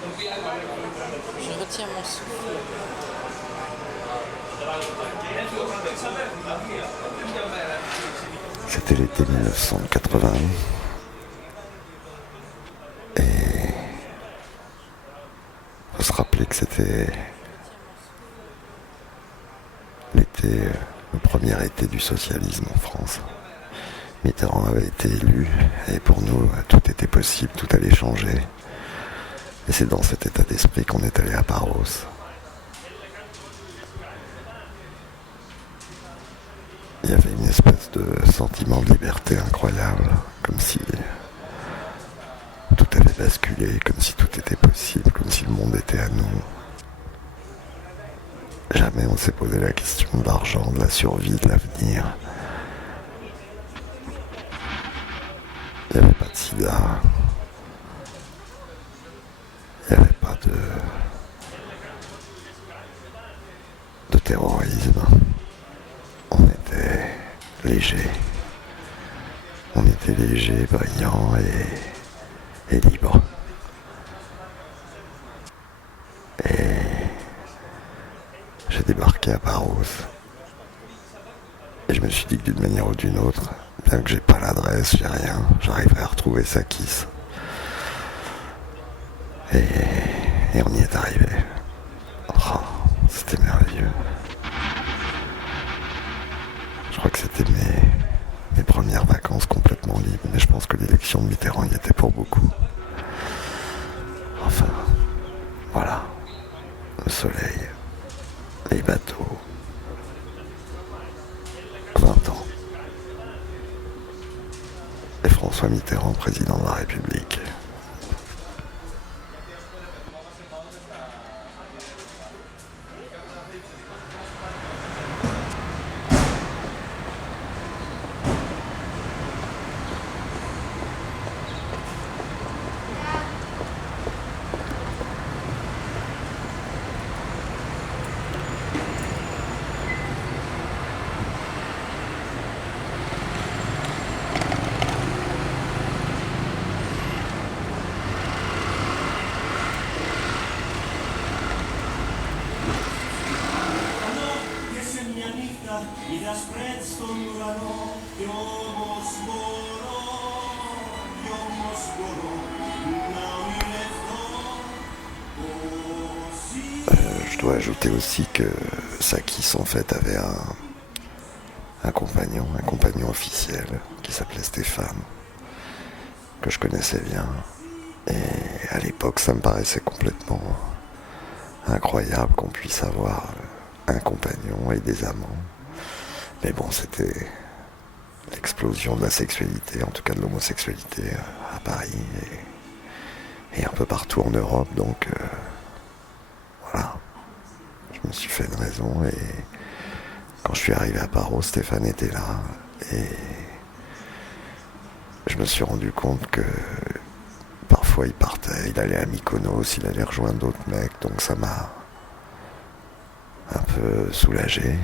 Je retiens mon souffle. C'était l'été 1980 et faut se rappeler que c'était le premier été du socialisme en France. Mitterrand avait été élu et pour nous, tout était possible, tout allait changer. Et c'est dans cet état d'esprit qu'on est allé à Paros. Il y avait une espèce de sentiment de liberté incroyable, comme si tout avait basculé, comme si tout était possible, comme si le monde était à nous. Jamais on s'est posé la question de l'argent, de la survie, de l'avenir. Il n'y avait pas de sida. Il n'y avait pas de terrorisme. On était léger. On était léger, brillant et libre. Et j'ai débarqué à Paros. Et je me suis dit que d'une manière ou d'une autre, bien que j'ai pas l'adresse, j'ai rien, j'arriverai à retrouver Sakis. Et on y est arrivé. Oh, c'était merveilleux. Je crois que c'était mes premières vacances complètement libres, mais je pense que l'élection de Mitterrand y était pour beaucoup. Enfin, voilà. Le soleil, les bateaux, 20 ans. Et François Mitterrand, président de la République. Je dois ajouter aussi que Sakis en fait avait un compagnon officiel qui s'appelait Stéphane, que je connaissais bien. Et à l'époque, ça me paraissait complètement incroyable qu'on puisse avoir un compagnon et des amants. Mais bon, c'était l'explosion de la sexualité, en tout cas de l'homosexualité à Paris et un peu partout en Europe. Donc voilà, je me suis fait une raison et quand je suis arrivé à Paros, Stéphane était là et je me suis rendu compte que parfois il partait, il allait à Mykonos, il allait rejoindre d'autres mecs, donc ça m'a un peu soulagé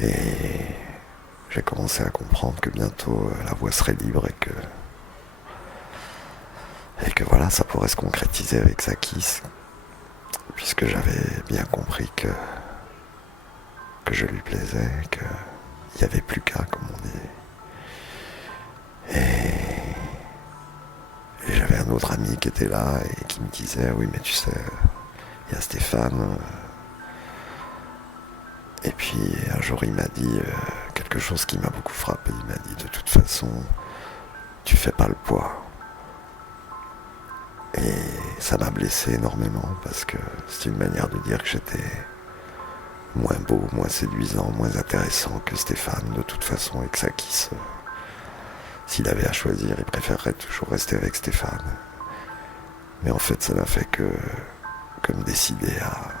et j'ai commencé à comprendre que bientôt la voie serait libre et que voilà, ça pourrait se concrétiser avec Sakis, puisque j'avais bien compris que je lui plaisais, qu'il n'y avait plus qu'à, comme on dit. Et j'avais un autre ami qui était là et qui me disait, oui mais tu sais, il y a Stéphane. Et puis un jour il m'a dit quelque chose qui m'a beaucoup frappé. Il m'a dit, de toute façon, tu fais pas le poids. Et ça m'a blessé énormément parce que c'est une manière de dire que j'étais moins beau, moins séduisant, moins intéressant que Stéphane de toute façon, et que Sakis, s'il avait à choisir, il préférerait toujours rester avec Stéphane. Mais en fait, ça n'a fait que me décider à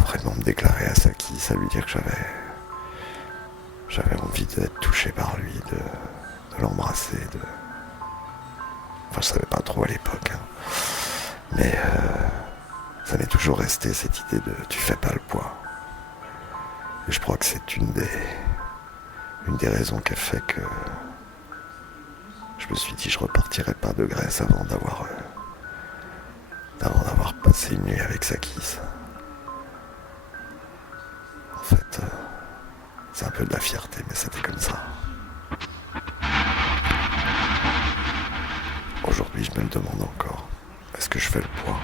vraiment me déclarer à Sakis, à lui dire que j'avais envie d'être touché par lui, de l'embrasser, Enfin, je savais pas trop à l'époque, hein. Mais ça m'est toujours resté cette idée de tu fais pas le poids. Et je crois que c'est une des raisons qui a fait que je je me suis dit je repartirai pas de Grèce avant d'avoir passé une nuit avec Sakis. En fait, c'est un peu de la fierté, mais c'était comme ça. Aujourd'hui, je me le demande encore. Est-ce que je fais le poids ?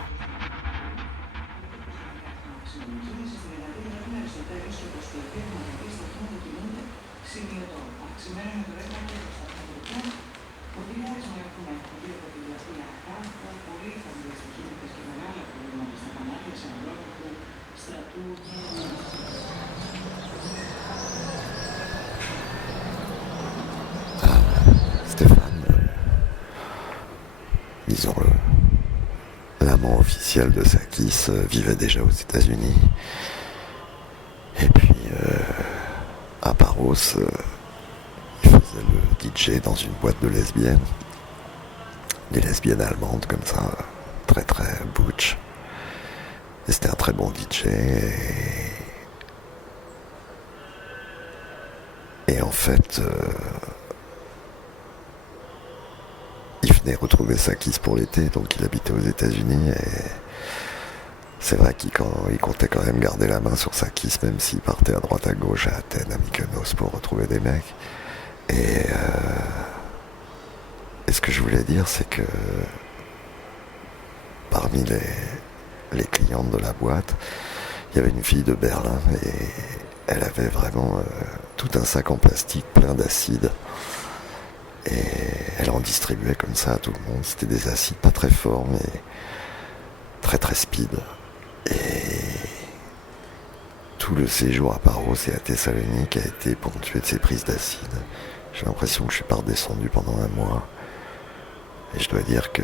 Stéphane, disons-le, l'amant officiel de Sakis vivait déjà aux États-Unis. Et puis, à Paros, il faisait le DJ dans une boîte de lesbiennes. Des lesbiennes allemandes comme ça, très très butch. Et c'était un très bon DJ. Et en fait, il venait retrouver Sakis pour l'été, donc il habitait aux États-Unis. Et c'est vrai qu'il comptait quand même garder la main sur Sakis, même s'il partait à droite à gauche à Athènes, à Mykonos pour retrouver des mecs. Et ce que je voulais dire, c'est que parmi les clientes de la boîte, il y avait une fille de Berlin et elle avait vraiment tout un sac en plastique plein d'acide. Et elle en distribuait comme ça à tout le monde. C'était des acides pas très forts, mais très très speed. Et tout le séjour à Paros et à Thessalonique a été ponctué de ces prises d'acide. J'ai l'impression que je suis pas redescendu pendant un mois. Et je dois dire que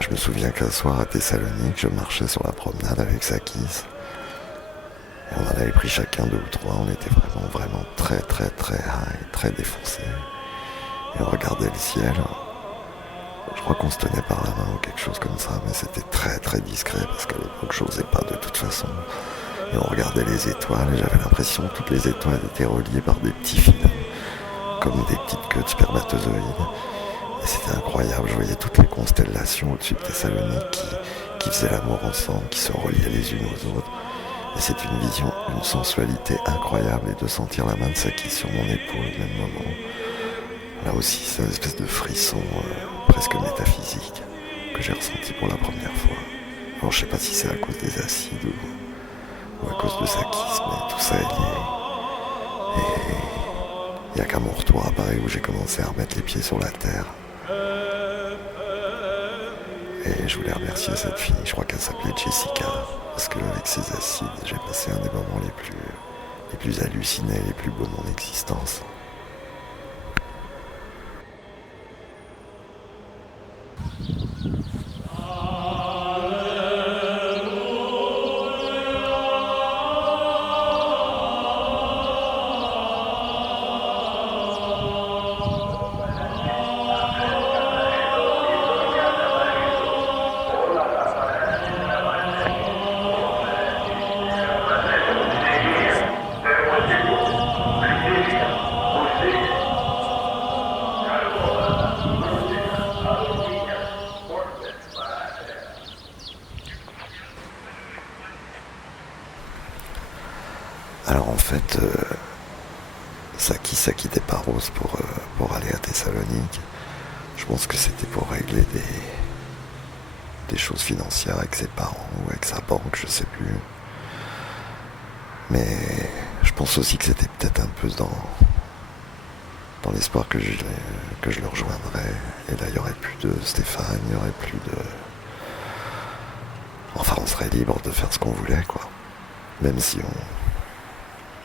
je me souviens qu'un soir à Thessalonique, je marchais sur la promenade avec Sakis. Et on en avait pris chacun 2 ou 3. On était vraiment très très très high, très défoncés. Et on regardait le ciel. Je crois qu'on se tenait par la main ou quelque chose comme ça, mais c'était très très discret parce qu'à l'époque je n'osais pas de toute façon. Et on regardait les étoiles et j'avais l'impression que toutes les étoiles étaient reliées par des petits fils, comme des petites queues de spermatozoïdes. Et c'était incroyable, je voyais toutes les constellations au-dessus de Thessalonique qui faisaient l'amour ensemble, qui se reliaient les unes aux autres. Et c'est une vision, une sensualité incroyable, et de sentir la main de Sakis sur mon épaule au même moment. Là aussi, c'est une espèce de frisson presque métaphysique que j'ai ressenti pour la première fois. Alors je sais pas si c'est à cause des acides ou à cause de Sakis, mais tout ça est lié. Et il n'y a qu'à mon retour à Paris où j'ai commencé à remettre les pieds sur la terre. Et je voulais remercier cette fille, je crois qu'elle s'appelait Jessica, parce qu'avec ses acides, j'ai passé un des moments les plus hallucinés, les plus beaux de mon existence. Alors en fait, Sakis a quitté Paros pour aller à Thessalonique. Je pense que c'était pour régler des choses financières avec ses parents ou avec sa banque, je sais plus. Mais je pense aussi que c'était peut-être un peu dans l'espoir que je le rejoindrais. Et là, il n'y aurait plus de Stéphane, il n'y aurait plus de... Enfin, on serait libre de faire ce qu'on voulait, quoi. Même si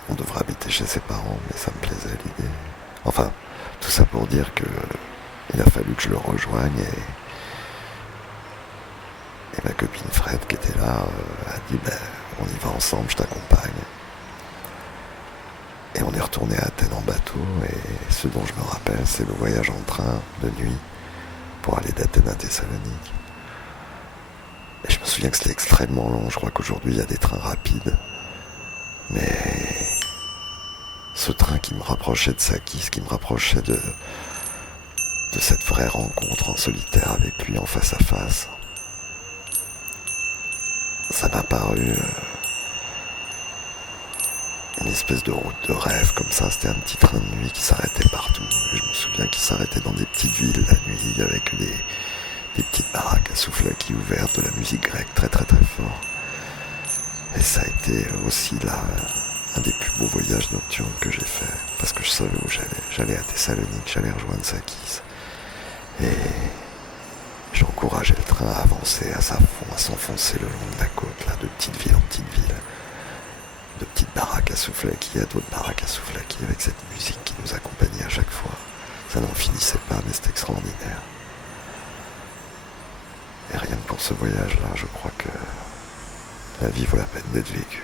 on devrait habiter chez ses parents, mais ça me plaisait l'idée. Enfin, tout ça pour dire que il a fallu que je le rejoigne et ma copine Fred qui était là a dit on y va ensemble, je t'accompagne. Et on est retourné à Athènes en bateau et ce dont je me rappelle c'est le voyage en train de nuit pour aller d'Athènes à Thessalonique. Et je me souviens que c'était extrêmement long, je crois qu'aujourd'hui il y a des trains rapides. Mais ce train qui me rapprochait de Sakis, qui me rapprochait de cette vraie rencontre en solitaire avec lui en face à face. Ça m'a paru une espèce de route de rêve comme ça. C'était un petit train de nuit qui s'arrêtait partout. Et je me souviens qu'il s'arrêtait dans des petites villes la nuit avec des petites baraques à souvlaki ouvertes, de la musique grecque très très très fort. Et ça a été aussi là un des plus beaux voyages nocturnes que j'ai fait, parce que je savais où j'allais. J'allais à Thessalonique, j'allais rejoindre Sakis. Et j'encourageais le train à avancer à sa fond, à s'enfoncer le long de la côte, là, de petite ville en petite ville. De petites baraques à souvlaki à d'autres baraques à souvlaki, avec cette musique qui nous accompagnait à chaque fois. Ça n'en finissait pas, mais c'était extraordinaire. Et rien que pour ce voyage-là, je crois que la vie vaut la peine d'être vécue.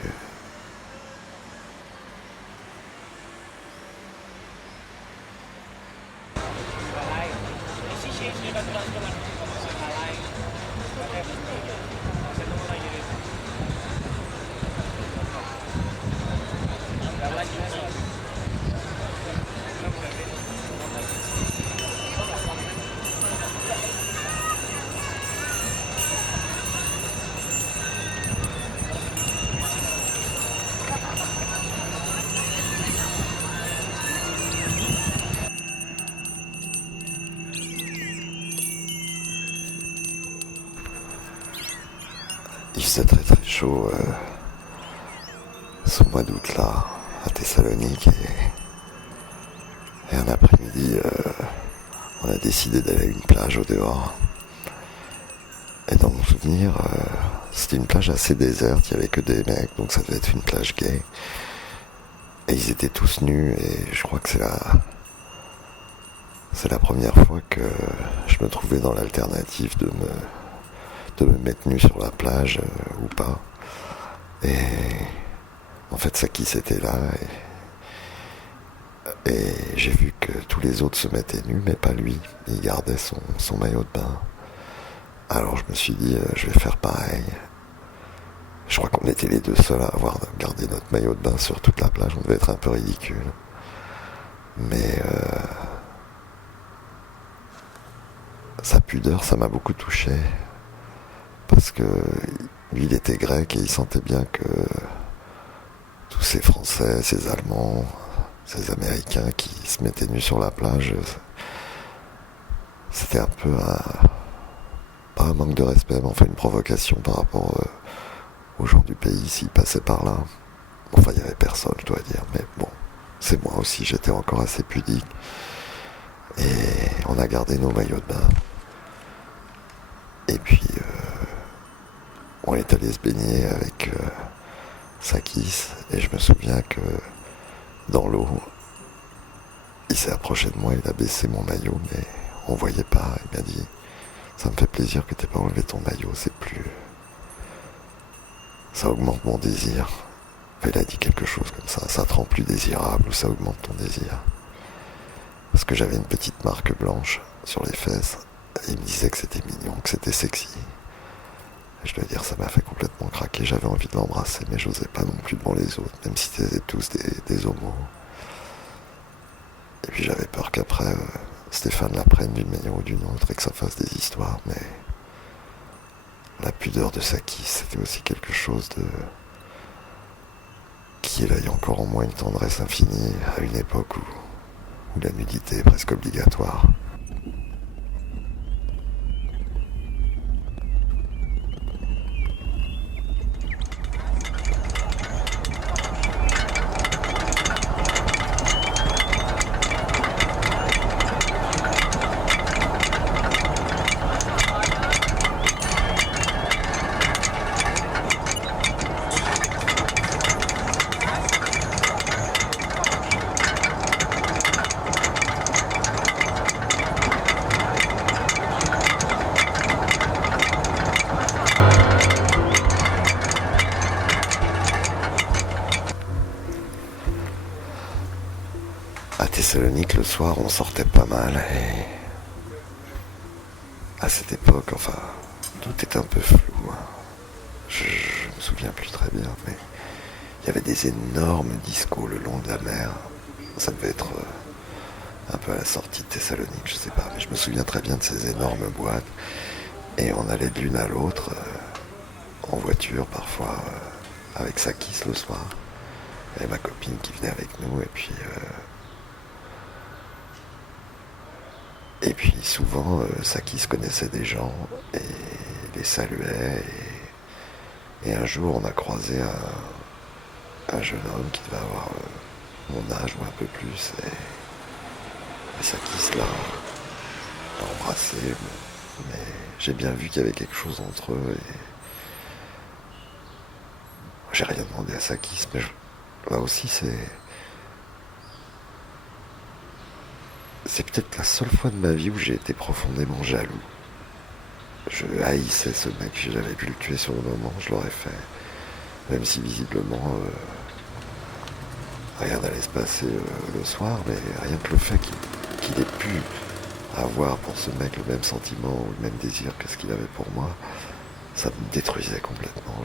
Il faisait très très chaud ce mois d'août là à Thessalonique et un après-midi on a décidé d'aller à une plage au dehors. Et dans mon souvenir c'était une plage assez déserte, il n'y avait que des mecs, donc ça devait être une plage gay. Et ils étaient tous nus et je crois que c'est la première fois que je me trouvais dans l'alternative de me mettre nu sur la plage ou pas. Et en fait Sakis était là et j'ai vu que tous les autres se mettaient nus mais pas lui. Il gardait son maillot de bain. Alors je me suis dit je vais faire pareil. Je crois qu'on était les deux seuls à avoir gardé notre maillot de bain sur toute la plage. On devait être un peu ridicule. Mais sa pudeur, ça m'a beaucoup touché. Parce que lui, il était grec et il sentait bien que tous ces Français, ces Allemands, ces Américains qui se mettaient nus sur la plage, c'était un peu pas un manque de respect, mais enfin une provocation par rapport aux gens du pays s'ils passaient par là. Enfin, il n'y avait personne, je dois dire, mais bon, c'est moi aussi, j'étais encore assez pudique. Et on a gardé nos maillots de bain. Et puis, on est allé se baigner avec Sakis, et je me souviens que dans l'eau, il s'est approché de moi, il a baissé mon maillot, mais on voyait pas. Il m'a dit, ça me fait plaisir que t'aies pas enlevé ton maillot, c'est plus... ça augmente mon désir. Enfin, il a dit quelque chose comme ça te rend plus désirable, ou ça augmente ton désir. Parce que j'avais une petite marque blanche sur les fesses, et il me disait que c'était mignon, que c'était sexy. Et je dois dire, ça m'a fait complètement craquer, j'avais envie de l'embrasser, mais j'osais pas non plus devant les autres, même si c'était tous des homos. Et puis j'avais peur qu'après, Stéphane la prenne d'une manière ou d'une autre, et que ça fasse des histoires, mais la pudeur de Sakis, c'était aussi quelque chose qui éveille encore en moi une tendresse infinie, à une époque où la nudité est presque obligatoire. À Thessalonique, le soir, on sortait pas mal et à cette époque, enfin, tout est un peu flou. Je me souviens plus très bien, mais il y avait des énormes discos le long de la mer Ça devait être un peu à la sortie de Thessalonique, je sais pas. Mais je me souviens très bien de ces énormes boîtes. Et on allait de l'une à l'autre, en voiture parfois, avec Sakis le soir. Et ma copine qui venait avec nous. Et puis souvent, Sakis connaissait des gens et les saluait. Et un jour, on a croisé un jeune homme qui devait avoir mon âge ou un peu plus. Et Sakis l'a embrassé. Mais j'ai bien vu qu'il y avait quelque chose entre eux. Et j'ai rien demandé à Sakis. Mais là aussi, c'est peut-être la seule fois de ma vie où j'ai été profondément jaloux. Je haïssais ce mec. Si j'avais pu le tuer sur le moment, je l'aurais fait. Même si visiblement rien n'allait se passer le soir, mais rien que le fait qu'il ait pu avoir pour ce mec le même sentiment ou le même désir que ce qu'il avait pour moi, ça me détruisait complètement.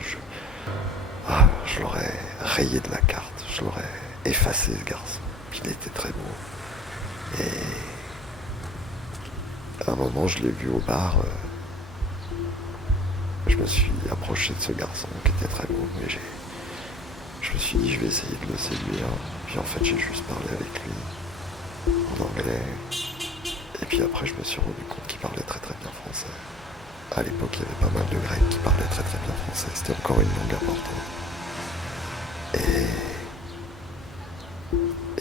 Je l'aurais rayé de la carte, je l'aurais effacé ce garçon. Il était très beau. Et à un moment, je l'ai vu au bar. Je me suis approché de ce garçon qui était très beau, mais je me suis dit je vais essayer de le séduire. Puis en fait j'ai juste parlé avec lui en anglais. Et puis après je me suis rendu compte qu'il parlait très très bien français. À l'époque il y avait pas mal de Grecs qui parlaient très très bien français. C'était encore une langue importante.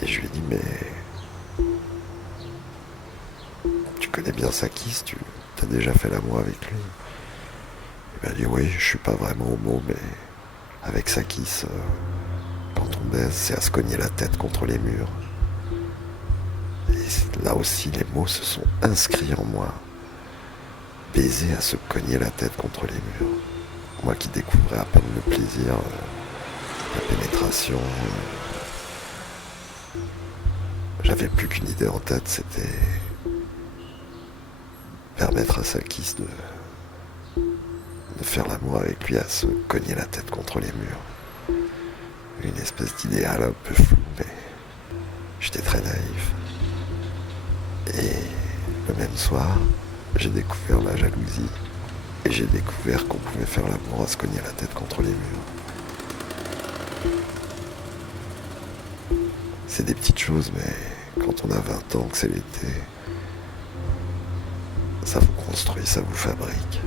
Et je lui ai dit mais tu connais bien Sakis, tu as déjà fait l'amour avec lui. Il m'a dit oui, je suis pas vraiment homo, mais avec Sakis, quand on baise, c'est à se cogner la tête contre les murs. Et là aussi, les mots se sont inscrits en moi. Baiser à se cogner la tête contre les murs. Moi qui découvrais à peine le plaisir, la pénétration. J'avais plus qu'une idée en tête, c'était permettre à Sakis de faire l'amour avec lui à se cogner la tête contre les murs. Une espèce d'idéal un peu flou, mais j'étais très naïf. Et le même soir, j'ai découvert la jalousie et j'ai découvert qu'on pouvait faire l'amour à se cogner la tête contre les murs. C'est des petites choses, mais quand on a 20 ans, que c'est l'été, ça vous construit, ça vous fabrique.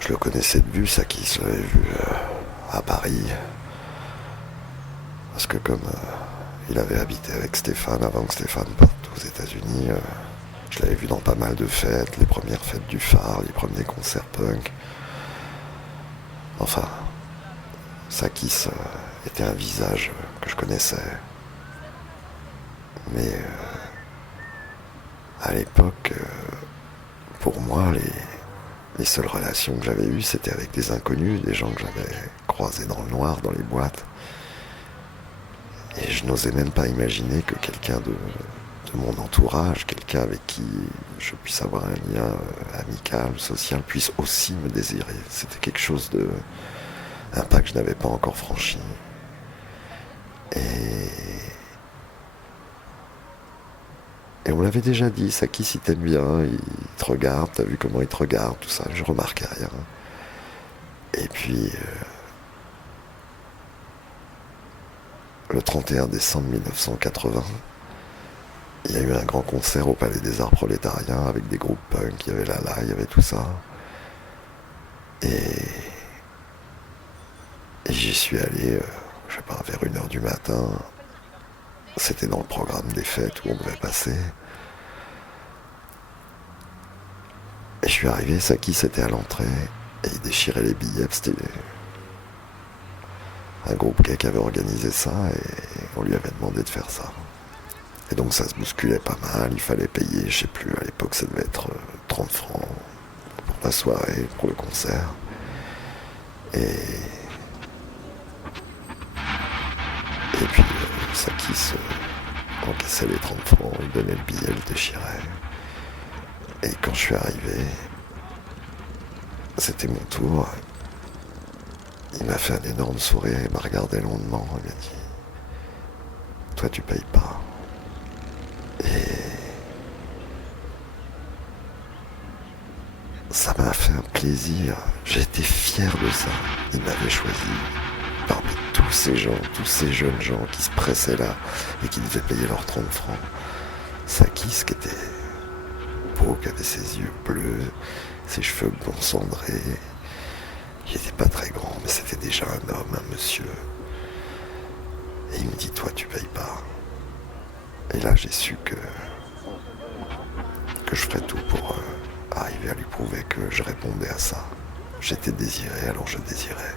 Je le connaissais de vue, Sakis, je l'avais vu à Paris. Parce que comme il avait habité avec Stéphane avant que Stéphane parte aux États-Unis, je l'avais vu dans pas mal de fêtes, les premières fêtes du phare, les premiers concerts punk. Enfin, Sakis était un visage que je connaissais. Mais à l'époque, pour moi, les seules relations que j'avais eues, c'était avec des inconnus, des gens que j'avais croisés dans le noir, dans les boîtes. Et je n'osais même pas imaginer que quelqu'un de mon entourage, quelqu'un avec qui je puisse avoir un lien amical, social, puisse aussi me désirer. C'était quelque chose un pas que je n'avais pas encore franchi. Et on me l'avait déjà dit, Sakis, il t'aime bien, il te regarde, t'as vu comment il te regarde, tout ça, je remarquais rien. Et puis, le 31 décembre 1980, il y a eu un grand concert au Palais des Arts Prolétariens avec des groupes punk, il y avait Lala, il y avait tout ça. Et j'y suis allé, je sais pas, vers 1h du matin. C'était dans le programme des fêtes où on devait passer. Et je suis arrivé, Saki c'était à l'entrée, et il déchirait les billets, c'était un groupe gay qui avait organisé ça, et on lui avait demandé de faire ça. Et donc ça se bousculait pas mal, il fallait payer, je sais plus, à l'époque ça devait être 30 francs pour la soirée, pour le concert. Et puis Saki se encaissait les 30 francs, il donnait le billet, le déchirait. Et quand je suis arrivé, c'était mon tour. Il m'a fait un énorme sourire, il m'a regardé longuement, il m'a dit « Toi tu payes pas ». Et ça m'a fait un plaisir, j'ai été fier de ça. Il m'avait choisi parmi tous ces gens, tous ces jeunes gens qui se pressaient là et qui devaient payer leurs 30 francs. Sakis qui était beau, qui avait ses yeux bleus, ses cheveux blonds cendrés. Il n'était pas très grand, mais c'était déjà un homme, un monsieur. Et il me dit, toi tu payes pas. Et là j'ai su que je ferais tout pour arriver à lui prouver que je répondais à ça. J'étais désiré, alors je désirais.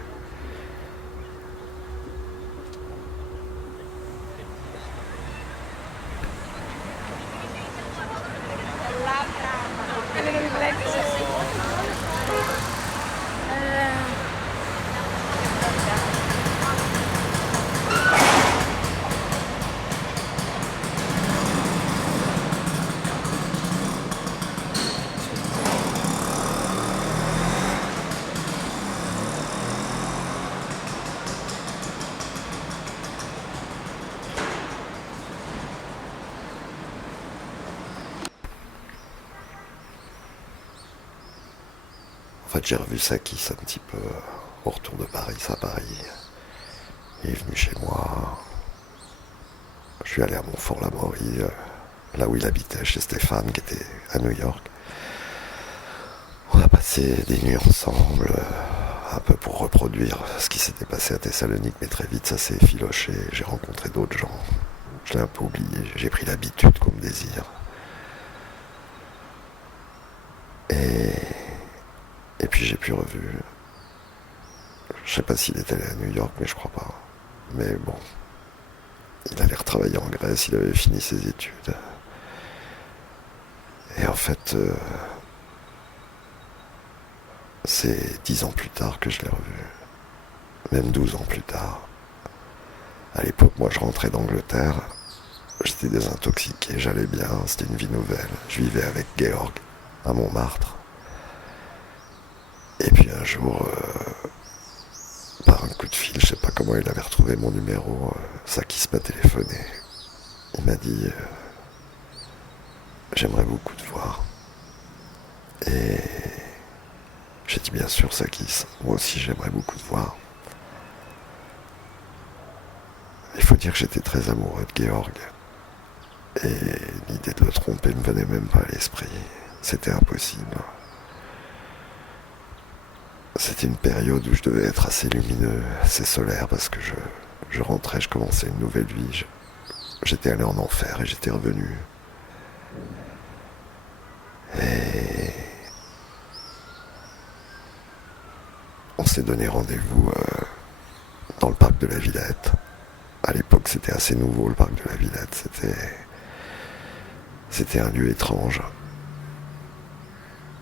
En fait, j'ai revu Sakis un petit peu au retour de Paris, à Paris. Il est venu chez moi. Je suis allé à Montfort-l'Amaury, là où il habitait, chez Stéphane, qui était à New York. On a passé des nuits ensemble, un peu pour reproduire ce qui s'était passé à Thessalonique, mais très vite ça s'est effiloché. J'ai rencontré d'autres gens. Je l'ai un peu oublié, j'ai pris l'habitude qu'on me désire. Et puis j'ai pu revu. Je sais pas s'il était allé à New York, mais je crois pas. Mais bon, il allait retravailler en Grèce, il avait fini ses études. Et en fait, c'est 10 ans plus tard que je l'ai revu. Même 12 ans plus tard. À l'époque, moi je rentrais d'Angleterre, j'étais désintoxiqué, j'allais bien, c'était une vie nouvelle. Je vivais avec Georg à Montmartre. Et puis un jour, par un coup de fil, je sais pas comment il avait retrouvé mon numéro, Sakis m'a téléphoné. Il m'a dit j'aimerais beaucoup te voir. Et j'ai dit bien sûr Sakis, moi aussi j'aimerais beaucoup te voir. Il faut dire que j'étais très amoureux de Georg. Et l'idée de le tromper me venait même pas à l'esprit. C'était impossible. C'était une période où je devais être assez lumineux, assez solaire, parce que je rentrais, je commençais une nouvelle vie. J'étais allé en enfer et j'étais revenu. Et on s'est donné rendez-vous dans le parc de la Villette. À l'époque, c'était assez nouveau, le parc de la Villette. C'était un lieu étrange.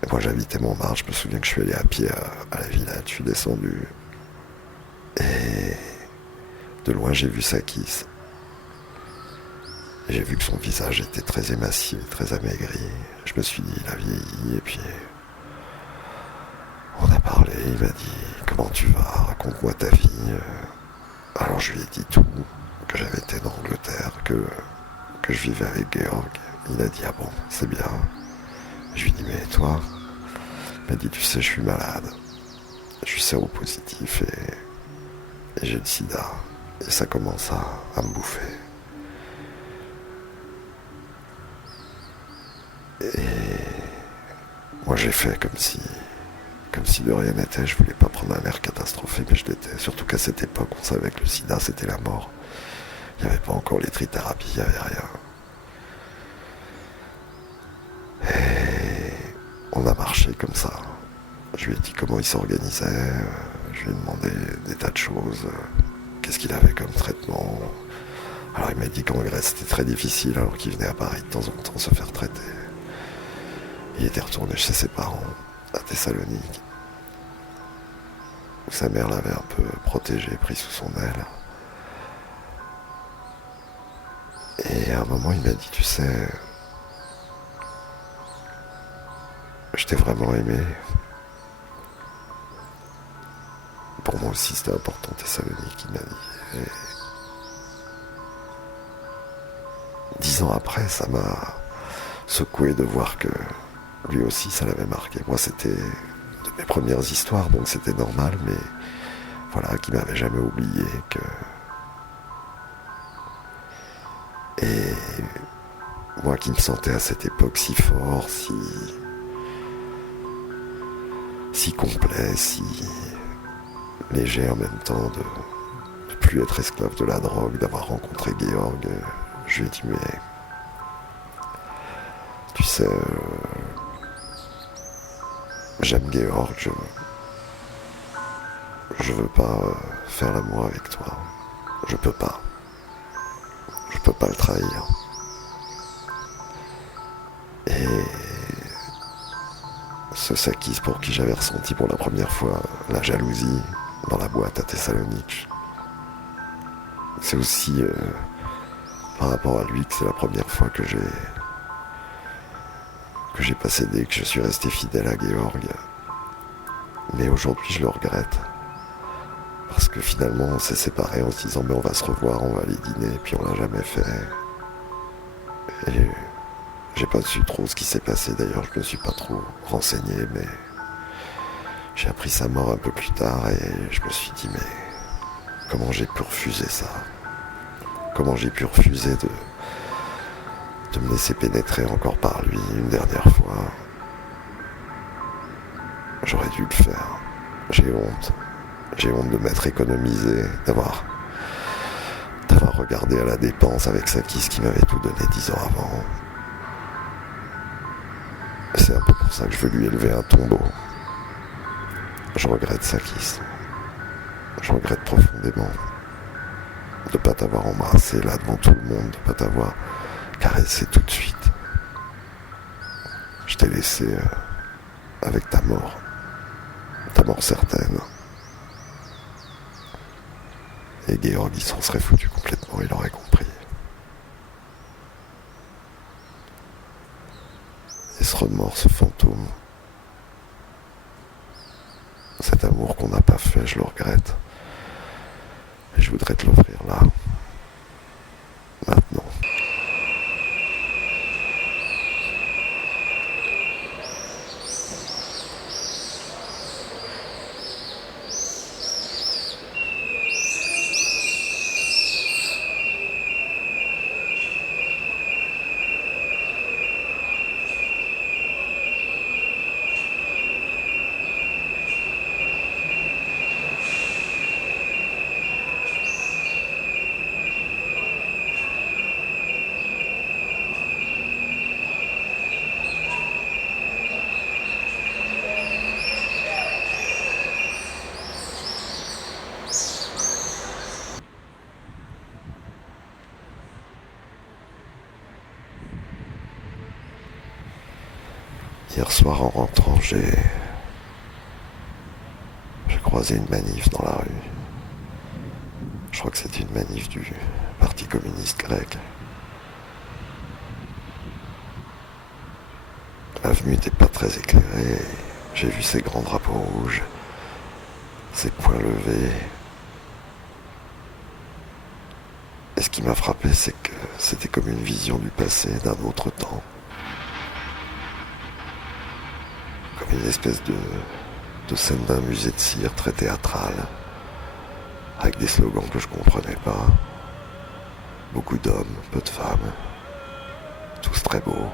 Et moi, j'habitais Montmartre. Je me souviens que je suis allé à pied à la Villette. Je suis descendu. Et de loin, j'ai vu Sakis. J'ai vu que son visage était très émacié, très amaigri. Je me suis dit, il a vieilli. Et puis, on a parlé. Il m'a dit, comment tu vas? Raconte-moi ta vie. Alors, je lui ai dit tout. Que j'avais été en Angleterre. Que je vivais avec Georg. Il a dit, ah bon, c'est bien. Je lui ai dit, mais toi? Il m'a dit, tu sais, je suis malade. Je suis séropositif et j'ai le sida. Et ça commence à me bouffer. Et moi j'ai fait comme si de rien n'était. Je voulais pas prendre un air catastrophé, mais je l'étais. Surtout qu'à cette époque, on savait que le sida c'était la mort. Il n'y avait pas encore les trithérapies, il n'y avait rien. Et on a marché comme ça. Je lui ai dit comment il s'organisait, je lui ai demandé des tas de choses, qu'est-ce qu'il avait comme traitement. Alors il m'a dit qu'en Grèce c'était très difficile alors qu'il venait à Paris de temps en temps se faire traiter. Il était retourné chez ses parents à Thessalonique, où sa mère l'avait un peu protégé, pris sous son aile. Et à un moment il m'a dit, tu sais, je t'ai vraiment aimé. Pour moi aussi c'était important Thessalonique, il m'a dit. Et 10 ans après, ça m'a secoué de voir que lui aussi ça l'avait marqué. Moi c'était de mes premières histoires, donc c'était normal, mais voilà, qu'il m'avait jamais oublié, que... Et moi qui me sentais à cette époque si fort, si complet, si léger en même temps, de plus être esclave de la drogue, d'avoir rencontré Georg, je lui ai dit, mais tu sais, j'aime Georg, je veux pas faire l'amour avec toi, je peux pas le trahir. Et ce Sakis pour qui j'avais ressenti pour la première fois la jalousie dans la boîte à Thessalonique, c'est aussi par rapport à lui que c'est la première fois que j'ai pas cédé, que je suis resté fidèle à Georg. Mais aujourd'hui je le regrette, parce que finalement on s'est séparés en se disant mais on va se revoir, on va aller dîner, et puis on l'a jamais fait. Et j'ai pas su trop ce qui s'est passé, d'ailleurs je me suis pas trop renseigné, mais j'ai appris sa mort un peu plus tard et je me suis dit mais comment j'ai pu refuser ça? Comment j'ai pu refuser de me laisser pénétrer encore par lui une dernière fois? J'aurais dû le faire. J'ai honte. J'ai honte de m'être économisé, d'avoir regardé à la dépense avec Sakis qui m'avait tout donné 10 ans avant. C'est un peu pour ça que je veux lui élever un tombeau. Je regrette Sakis. Je regrette profondément de pas t'avoir embrassé là devant tout le monde, de pas t'avoir caressé tout de suite. Je t'ai laissé avec ta mort certaine. Et Georg, il s'en serait foutu complètement, il aurait compris. Et ce remords, ce fantôme, cet amour qu'on n'a pas fait, je le regrette. Et je voudrais te l'offrir là, maintenant. Hier soir en rentrant, j'ai croisé une manif dans la rue. Je crois que c'était une manif du Parti communiste grec. L'avenue n'était pas très éclairée. J'ai vu ces grands drapeaux rouges, ces poings levés. Et ce qui m'a frappé, c'est que c'était comme une vision du passé, d'un autre temps. Comme une espèce de scènes d'un musée de cire très théâtral, avec des slogans que je comprenais pas. Beaucoup d'hommes, peu de femmes, tous très beaux,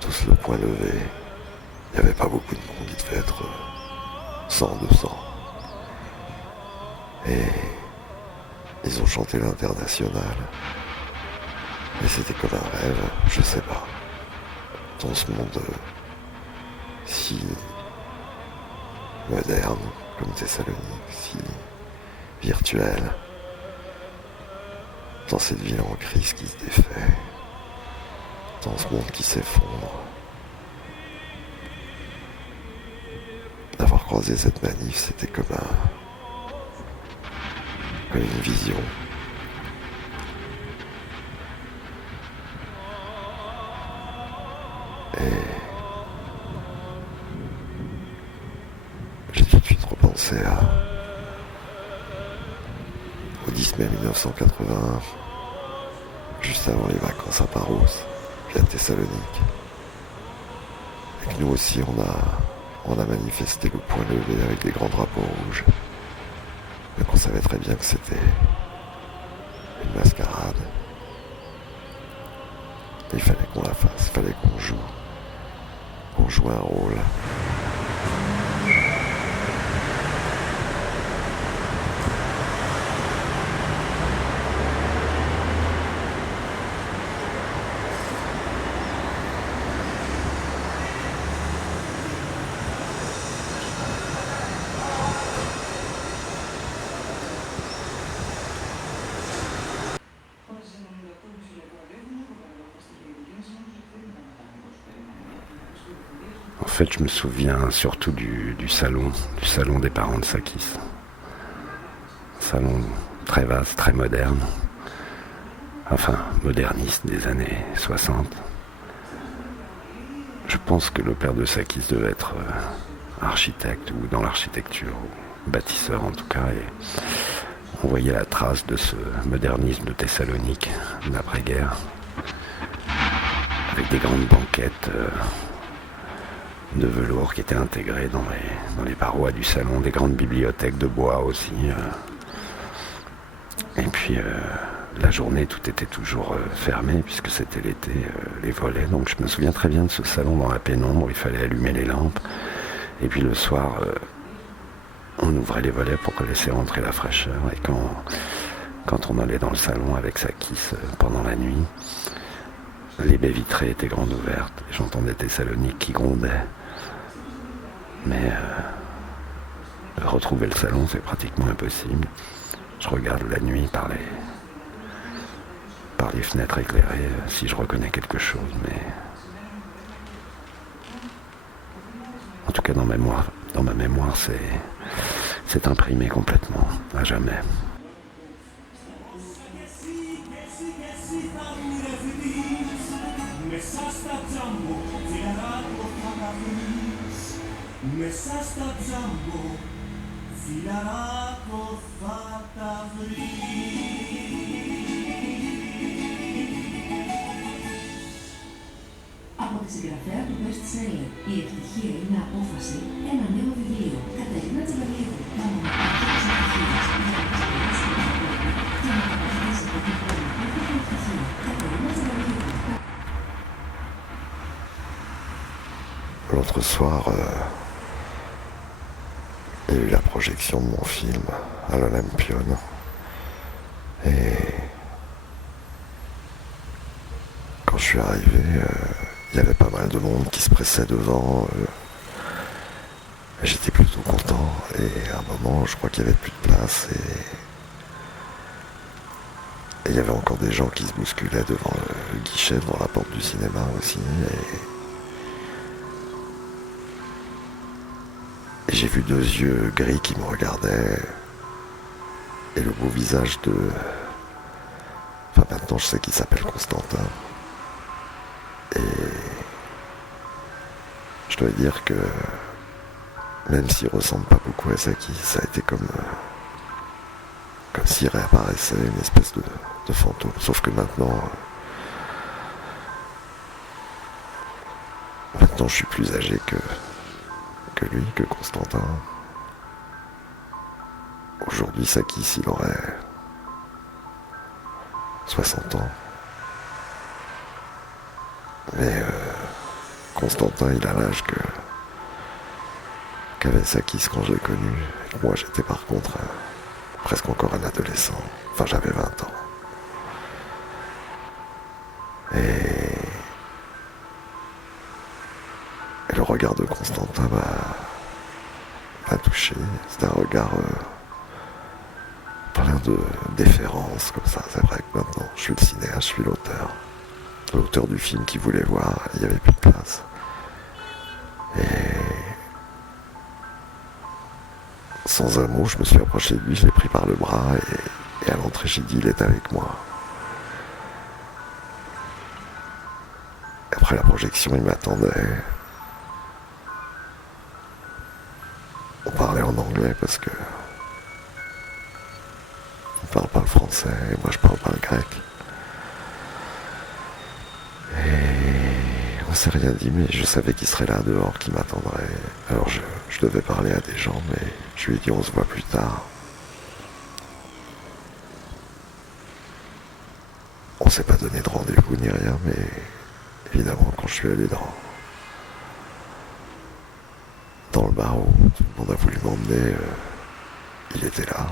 tous le poing levé. Il n'y avait pas beaucoup de monde, il devait être 100, 200. Et ils ont chanté l'Internationale. Et c'était comme un rêve, je sais pas. Dans ce monde si moderne comme Thessalonique, si virtuel, dans cette ville en crise qui se défait, dans ce monde qui s'effondre. D'avoir croisé cette manif, c'était comme une vision. Et j'ai tout de suite repensé au 10 mai 1981, juste avant les vacances à Paros, puis à Thessalonique. Et que nous aussi on a manifesté le poing levé avec des grands drapeaux rouges. Mais qu'on savait très bien que c'était une mascarade. Et il fallait qu'on la fasse, il fallait qu'on joue un rôle. En fait, je me souviens surtout du salon des parents de Sakis. Un salon très vaste, très moderne. Enfin, moderniste des années 60. Je pense que le père de Sakis devait être architecte ou dans l'architecture, ou bâtisseur en tout cas. Et on voyait la trace de ce modernisme de Thessalonique d'après-guerre, avec des grandes banquettes de velours qui étaient intégrées dans les parois du salon, des grandes bibliothèques de bois aussi. Et puis la journée, tout était toujours fermé puisque c'était l'été, les volets. Donc je me souviens très bien de ce salon dans la pénombre, il fallait allumer les lampes. Et puis le soir, on ouvrait les volets pour laisser rentrer la fraîcheur. Et quand on allait dans le salon avec Sakis pendant la nuit, les baies vitrées étaient grandes ouvertes. Et j'entendais Thessalonique qui grondait. Mais retrouver le salon, c'est pratiquement impossible. Je regarde la nuit par les fenêtres éclairées, si je reconnais quelque chose. Mais en tout cas, dans ma mémoire, c'est imprimé complètement, à jamais. Μέσα στα τζάμπο, φιλαράκο θα τα βρεις. Από τη συγγραφέα του best seller «Η ευτυχία είναι απόφαση», ένα νέο βιβλίο. Κατερίνα Τζαβαλίδου, τα μονοπάτια της ευτυχίας, για να ξεπεράσει την απόφαση και να κατακτήσει από την πραγματική ευτυχία. Κατερίνα Τζαβαλίδου. L'autre soir, il y a eu la projection de mon film à l'Olympion. Et quand je suis arrivé, il y avait pas mal de monde qui se pressait devant. J'étais plutôt content. Et à un moment, je crois qu'il n'y avait plus de place. Et il y avait encore des gens qui se bousculaient devant le guichet, devant la porte du cinéma aussi. Et j'ai vu deux yeux gris qui me regardaient et le beau visage de... Enfin maintenant je sais qu'il s'appelle Constantin. Et je dois dire que même s'il ressemble pas beaucoup à Sakis, ça a été comme s'il réapparaissait une espèce de fantôme. Sauf que maintenant je suis plus âgé que que lui, que Constantin. Aujourd'hui, Sakis, il aurait 60 ans. Mais Constantin, il a l'âge qu'avait Sakis quand je l'ai connu. Moi, j'étais par contre presque encore un adolescent. Enfin, j'avais 20 ans. Et le regard de Constantin m'a touché. C'était un regard plein de déférence, comme ça. C'est vrai que maintenant, je suis le cinéaste, je suis l'auteur du film qu'il voulait voir. Il n'y avait plus de place. Et sans un mot, je me suis approché de lui, je l'ai pris par le bras et à l'entrée, j'ai dit, il est avec moi. Après la projection, il m'attendait. On parlait en anglais parce que il parle pas le français et moi je parle pas le grec. Et on s'est rien dit, mais je savais qu'il serait là dehors, qu'il m'attendrait. Alors je devais parler à des gens, mais je lui ai dit on se voit plus tard. On s'est pas donné de rendez-vous ni rien, mais évidemment quand je suis allé dans le bar où tout le monde a voulu m'emmener, il était là.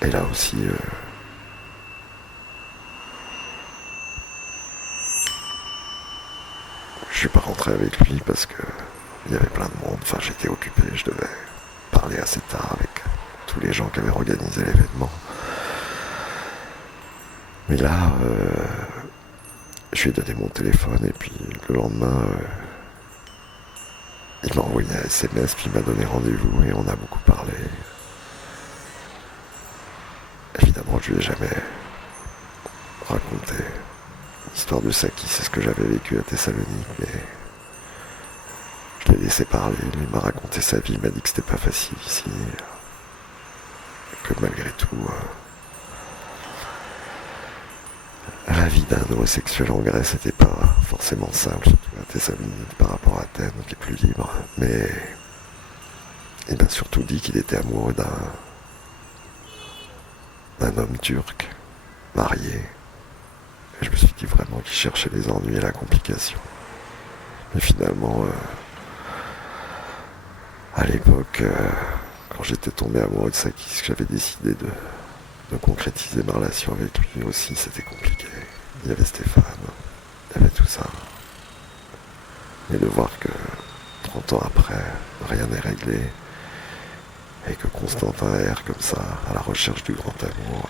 Et là aussi, je suis pas rentré avec lui parce que il y avait plein de monde. Enfin, j'étais occupé, je devais parler assez tard avec tous les gens qui avaient organisé l'événement. Mais là, je lui ai donné mon téléphone et puis le lendemain, il m'a envoyé un SMS puis il m'a donné rendez-vous et on a beaucoup parlé. Évidemment, je lui ai jamais raconté l'histoire de Sakis, c'est ce que j'avais vécu à Thessalonique, mais je l'ai laissé parler, il m'a raconté sa vie, il m'a dit que c'était pas facile ici, que malgré tout, la vie d'un homosexuel en Grèce n'était pas forcément simple, surtout à Thessalonique par rapport à Athènes, qui est plus libre, mais il m'a surtout dit qu'il était amoureux d'un homme turc, marié. Et je me suis dit vraiment qu'il cherchait les ennuis et la complication. Mais finalement, à l'époque, quand j'étais tombé amoureux de Sakis, j'avais décidé de concrétiser ma relation avec lui aussi, c'était compliqué. Il y avait Stéphane, il y avait tout ça. Mais de voir que 30 ans après, rien n'est réglé, et que Constantin erre comme ça, à la recherche du grand amour,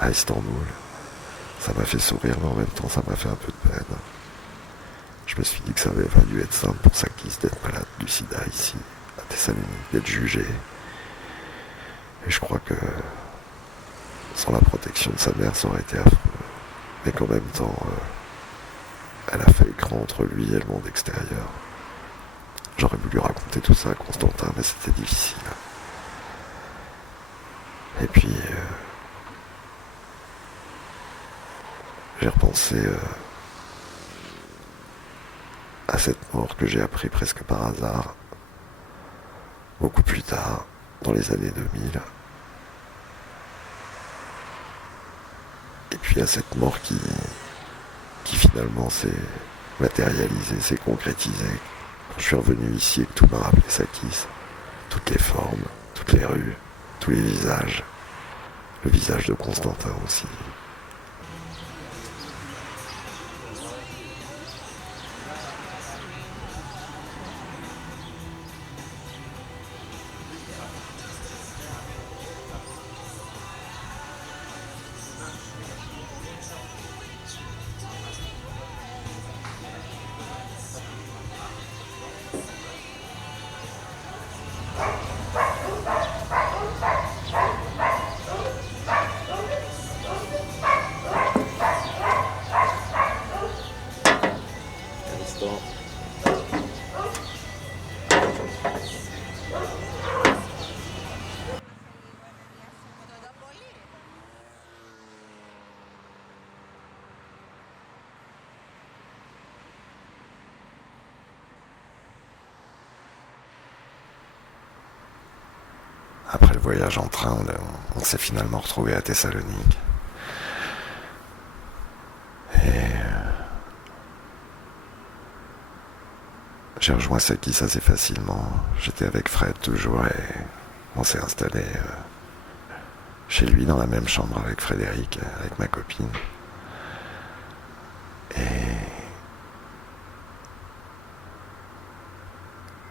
à Istanbul, ça m'a fait sourire, mais en même temps, ça m'a fait un peu de peine. Je me suis dit que ça avait valu être simple pour Sakis d'être malade du sida ici, à Thessalonique, d'être jugé. Et je crois que sans la protection de sa mère, ça aurait été affreux. Mais qu'en même temps, elle a fait écran entre lui et le monde extérieur. J'aurais voulu raconter tout ça à Constantin, mais c'était difficile. Et puis, j'ai repensé à cette mort que j'ai appris presque par hasard, beaucoup plus tard, dans les années 2000. Et puis à cette mort qui finalement s'est matérialisée, s'est concrétisée. Quand je suis revenu ici et que tout m'a rappelé Sakis, toutes les formes, toutes les rues, tous les visages, le visage de Constantin aussi. après le voyage en train, on s'est finalement retrouvé à Thessalonique. Et j'ai rejoint Sakis assez facilement. J'étais avec Fred toujours et on s'est installé chez lui dans la même chambre avec Frédéric, avec ma copine. Et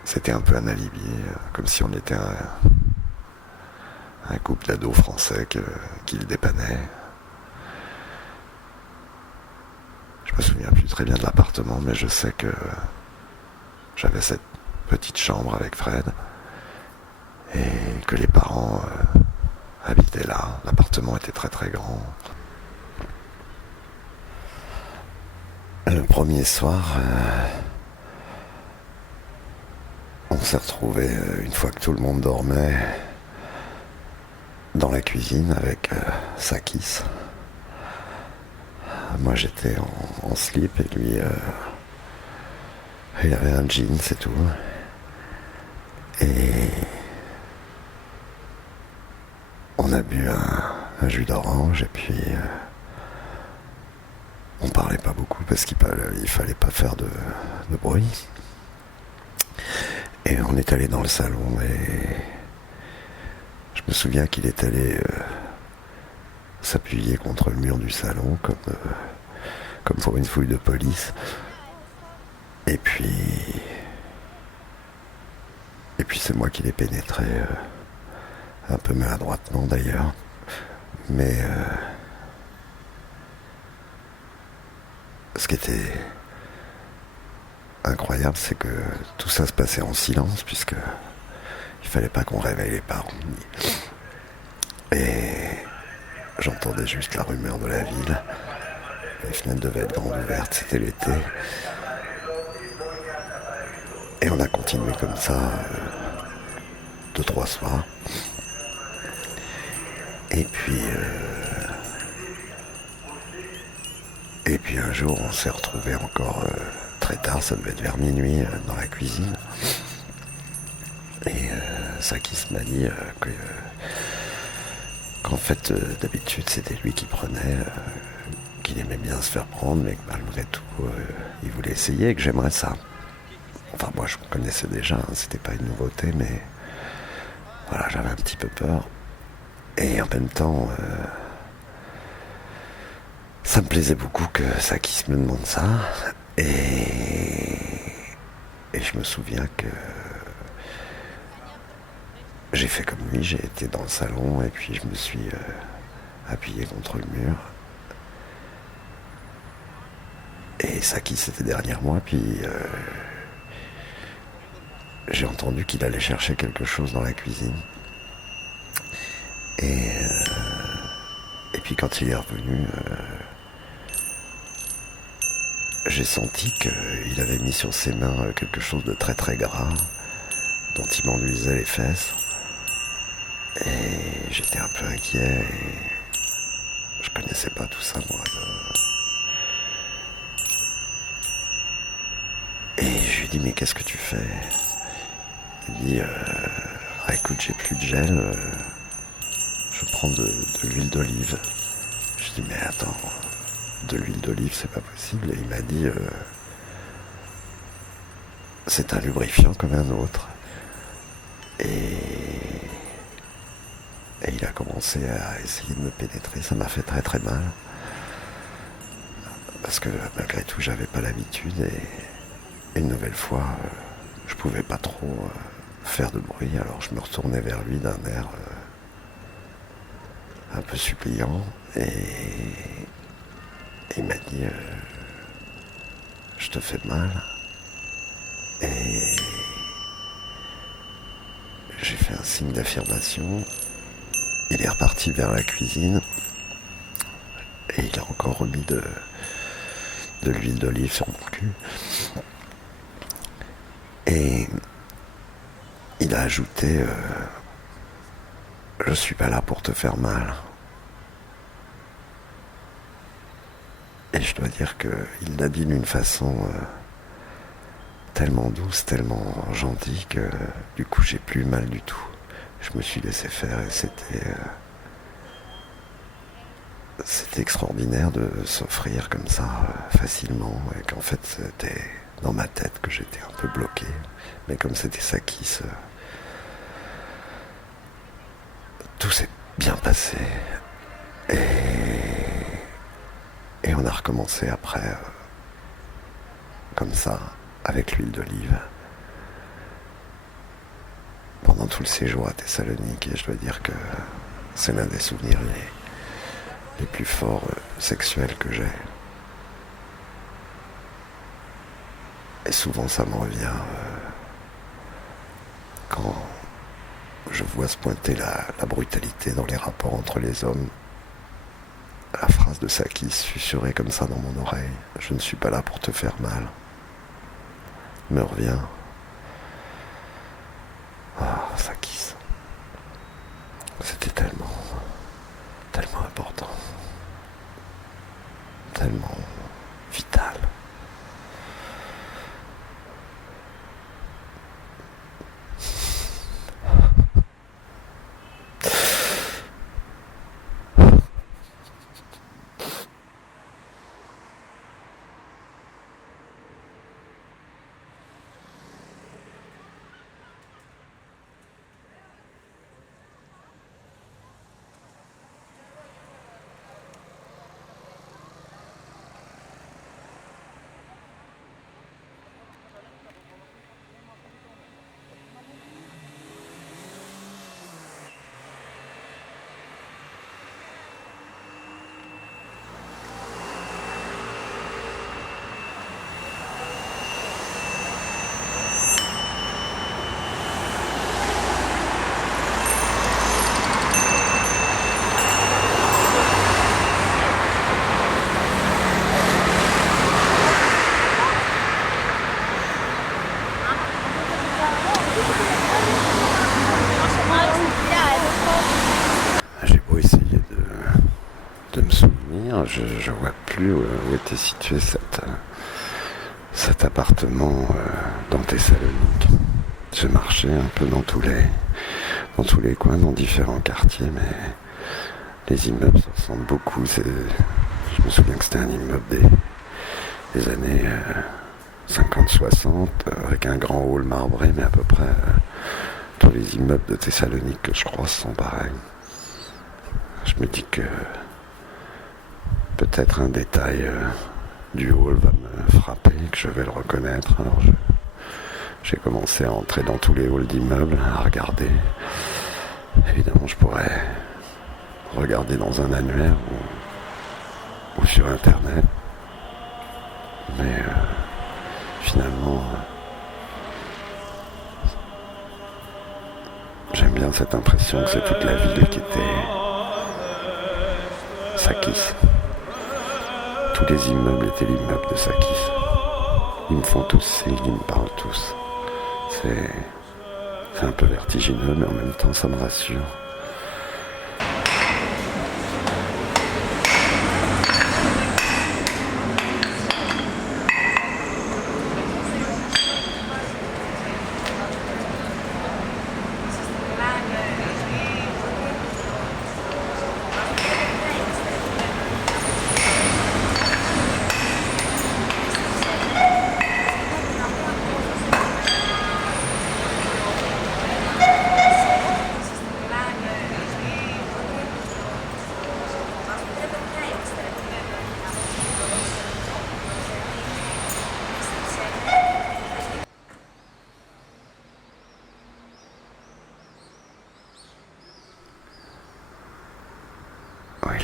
c'était un peu un alibi, comme si on était un couple d'ados français qui le dépannait. Je me souviens plus très bien de l'appartement, mais je sais que j'avais cette petite chambre avec Fred et que les parents habitaient là. L'appartement était très très grand. Le premier soir, on s'est retrouvés, une fois que tout le monde dormait, dans la cuisine avec Sakis. Moi j'étais en slip et lui il avait un jean, c'est tout. Et on a bu un jus d'orange et puis on parlait pas beaucoup parce qu'il fallait pas faire de bruit. Et on est allé dans le salon et je me souviens qu'il est allé s'appuyer contre le mur du salon comme pour une fouille de police. Et puis c'est moi qui l'ai pénétré, un peu maladroitement d'ailleurs, mais ce qui était incroyable, c'est que tout ça se passait en silence, puisque il fallait pas qu'on réveille les parents. Et j'entendais juste la rumeur de la ville. Les fenêtres devaient être grandes ouvertes, c'était l'été. Et on a continué comme ça 2-3 soirs. Et puis un jour on s'est retrouvés encore très tard, ça devait être vers minuit, dans la cuisine. Et Sakis m'a dit qu'en fait d'habitude c'était lui qui prenait, qu'il aimait bien se faire prendre, mais que malgré tout il voulait essayer et que j'aimerais ça. Enfin moi je me connaissais déjà, hein, c'était pas une nouveauté, mais voilà, j'avais un petit peu peur. Et en même temps, ça me plaisait beaucoup que Sakis me demande ça. Et je me souviens que j'ai fait comme lui, j'ai été dans le salon et puis je me suis appuyé contre le mur. Et Sakis était derrière moi, puis j'ai entendu qu'il allait chercher quelque chose dans la cuisine. Et puis quand il est revenu, j'ai senti qu'il avait mis sur ses mains quelque chose de très très gras, dont il m'enduisait les fesses. Et j'étais un peu inquiet, et je connaissais pas tout ça moi. Et je lui ai dit, mais qu'est-ce que tu fais? Il dit, écoute, j'ai plus de gel, je prends de l'huile d'olive. Je dis, mais attends, de l'huile d'olive, c'est pas possible. Et il m'a dit, c'est un lubrifiant comme un autre. Et il a commencé à essayer de me pénétrer. Ça m'a fait très très mal. Parce que malgré tout, j'avais pas l'habitude. Et une nouvelle fois, je pouvais pas trop faire de bruit. Alors je me retournais vers lui d'un air un peu suppliant. Et il m'a dit, je te fais mal. Et j'ai fait un signe d'affirmation. Il est reparti vers la cuisine et il a encore remis de l'huile d'olive sur mon cul. Et il a ajouté, je suis pas là pour te faire mal. Et je dois dire qu'il l'a dit d'une façon tellement douce, tellement gentille que du coup j'ai plus mal du tout. Je me suis laissé faire et c'était extraordinaire de s'offrir comme ça facilement et qu'en fait c'était dans ma tête que j'étais un peu bloqué, mais comme c'était Sakis, tout s'est bien passé et on a recommencé après comme ça avec l'huile d'olive pendant tout le séjour à Thessalonique, et je dois dire que c'est l'un des souvenirs les plus forts sexuels que j'ai. Et souvent ça me revient quand je vois se pointer la brutalité dans les rapports entre les hommes. La phrase de Sakis susurrée comme ça dans mon oreille, je ne suis pas là pour te faire mal, me revient. Ah, Sakis, c'était tellement important, tellement vital. J'ai beau essayer de me souvenir, je vois plus où était situé cet appartement dans Thessalonique. J'ai marché un peu dans tous les coins, dans différents quartiers, mais les immeubles se ressemblent beaucoup. Je me souviens que c'était un immeuble des années 50-60, avec un grand hall marbré, mais à peu près tous les immeubles de Thessalonique que je croise sont pareils. Je me dis que peut-être un détail du hall va me frapper, que je vais le reconnaître. Alors j'ai commencé à entrer dans tous les halls d'immeubles, à regarder. Évidemment, je pourrais regarder dans un annuaire ou sur Internet. Mais finalement, j'aime bien cette impression que c'est toute la ville qui était Sakis. Tous les immeubles étaient l'immeuble de Sakis. Ils me font tous signe, ils me parlent tous. C'est un peu vertigineux, mais en même temps, ça me rassure. Oui,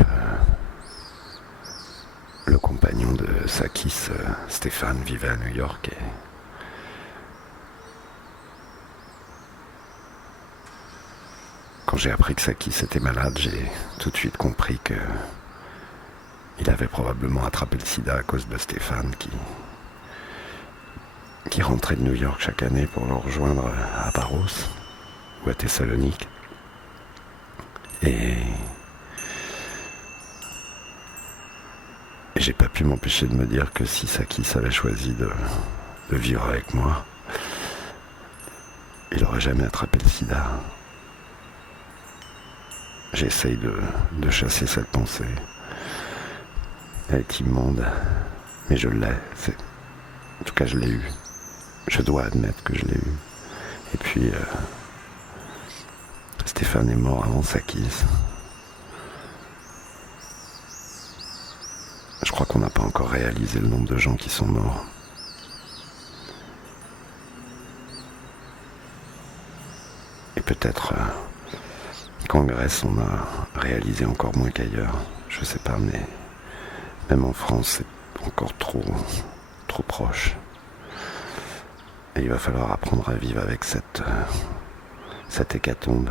le compagnon de Sakis, Stéphane, vivait à New York et quand j'ai appris que Sakis était malade, j'ai tout de suite compris que il avait probablement attrapé le sida à cause de Stéphane qui rentrait de New York chaque année pour le rejoindre à Paros ou à Thessalonique. Et j'ai pas pu m'empêcher de me dire que si Sakis avait choisi de vivre avec moi, il aurait jamais attrapé le sida. j'essaye de chasser cette pensée. Elle est immonde, mais je l'ai. En tout cas, je l'ai eue. Je dois admettre que je l'ai eue. Et puis, Stéphane est mort avant Sakis. Je crois qu'on n'a pas encore réalisé le nombre de gens qui sont morts. Et peut-être qu'en Grèce, on a réalisé encore moins qu'ailleurs. Je sais pas, mais même en France, c'est encore trop proche. Et il va falloir apprendre à vivre avec cette hécatombe.